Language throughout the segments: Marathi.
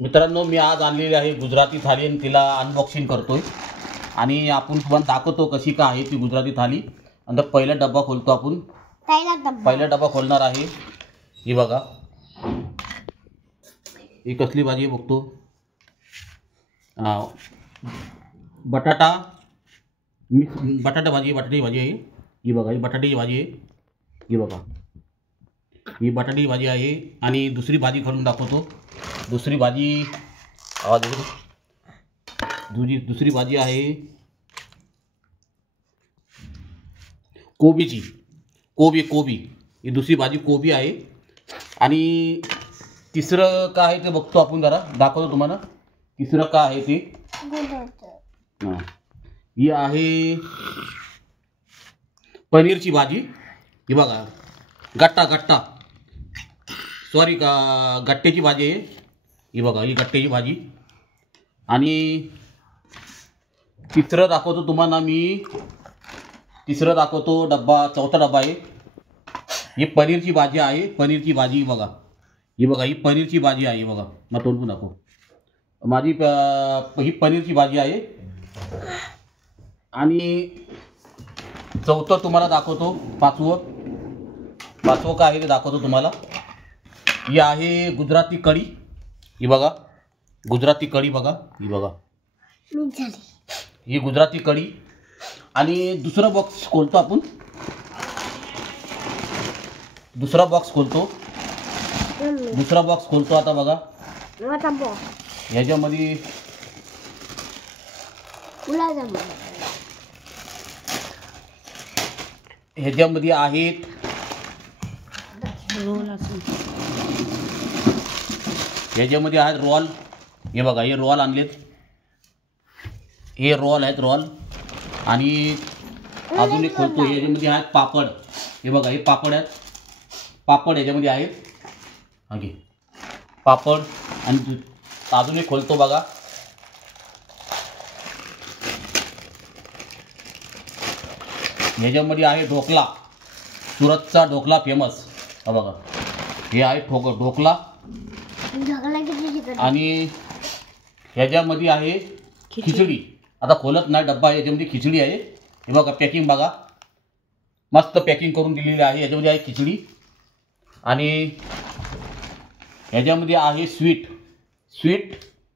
मित्रांनो, मी आज आणलेली आहे गुजराती थाली आणि तिला अनबॉक्सिंग करतोय आणि आपण तुम्हाला दाखवतो कशी का आहे ती गुजराती थाली. आणि पहिला डब्बा खोलतो आपण. पहिला डब्बा खोलणार आहे. ही बघा, ही कसली भाजी आहे बघतो. बटाटा बटाटा भाजी, बटाटी भाजी आहे ही बघा. ही बटाट्याची भाजी आहे ही बघा. ही बटाटी भाजी आहे. आणि दुसरी भाजी खोलून दाखवतो. दुसरी भाजी दुसरी भाजी आहे कोबीची. कोबी ही दुसरी भाजी कोबी आहे. आणि तिसरं काय आहे ते बघतो आपण, जरा दाखवतो तुम्हाला. तिसरं काय आहे ते ही आहे पनीरची भाजी. ही बघा, गट्टा सॉरी गट्ट्याची भाजी आहे ही बघा. ही गट्ट्याची भाजी. आणि तिसरं दाखवतो तुम्हाला मी. तिसरं दाखवतो डब्बा, चौथा डब्बा आहे. ही पनीरची भाजी आहे. पनीरची भाजी बघा. ही बघा, ही पनीरची भाजी आहे बघा. मग तोंड पण दाखव. माझी ही पनीरची भाजी आहे. आणि चौथं तुम्हाला दाखवतो. पाचवं काय आहे ते दाखवतो तुम्हाला. ही आहे गुजराती कढी. ही बघा, गुजराती कढी बघा. ही बघा, ही गुजराती कढी. आणि दुसरा बॉक्स खोलतो आपण. दुसरा बॉक्स खोलतो आता बघा. ह्याच्यामध्ये आहेत ह्याच्यामध्ये आहेत रोल. हे बघा, हे रोल आणलेत. हे रोल आहेत रोल. आणि अजून एक खोलतो. ह्याच्यामध्ये आहेत पापड. हे बघा, हे पापड आहेत. पापड ह्याच्यामध्ये आहेत. हां, पापड. आणि अजून एक खोलतो बघा. ह्याच्यामध्ये आहे ढोकला. सुरतचा ढोकला फेमस. हा बघा, हे आहे ढोकला. आणि ह्याच्यामध्ये आहे खिचडी. आता खोलत नाही डब्बा आहे. याच्यामध्ये खिचडी आहे. हे बघा, पॅकिंग बघा, मस्त पॅकिंग करून दिलेली आहे. याच्यामध्ये आहे खिचडी. आणि ह्याच्यामध्ये आहे स्वीट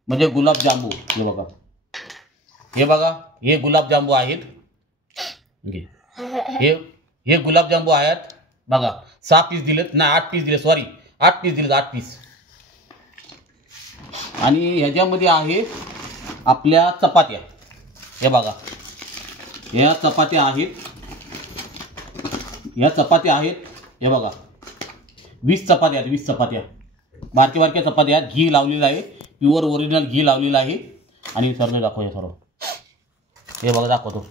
म्हणजे गुलाबजांबू. हे बघा, हे गुलाबजांबू आहेत. हे गुलाबजांबू आहेत बघा. 6 पीस दिलेत ना, 8 पीस दिले. सॉरी, 8 पीस दिलेत, 8 पीस. आणि ह्याच्यामध्ये आहे आपल्या चपात्या. हे बघा, ह्या चपात्या आहेत. हे बघा, 20 चपात्या आहेत. 20 चपात्या, बारक्या चपात्या आहेत. घी लावलेलं आहे, प्युअर ओरिजिनल घी लावलेलं आहे. आणि सर्व दाखवूया सर्व. हे बघा, दाखवतो.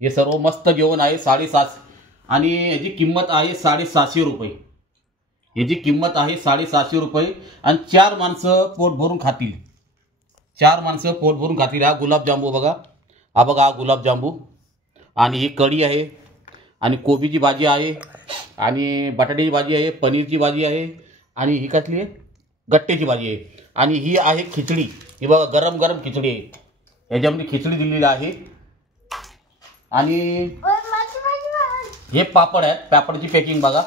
हे सर्व मस्त जेवण आहे. 750. आणि याची किंमत आहे 750 रुपये. याची किंमत आहे 750 रुपये. आणि 4 माणसं पोट भरून खातील. 4 माणसं पोट भरून खातील. हा गुलाबजांबू बघा. हा बघा, हा गुलाबजांबू. आणि ही कढी आहे. आणि कोबीची भाजी आहे. आणि बटाट्याची भाजी आहे. पनीरची भाजी आहे. आणि ही कसली आहे? गट्ट्याची भाजी आहे. आणि ही आहे खिचडी. ही बघा, गरम गरम खिचडी आहे. ह्याच्यामध्ये खिचडी दिलेली आहे. आणि हे पापड आहेत. पापडची पॅकिंग बघा.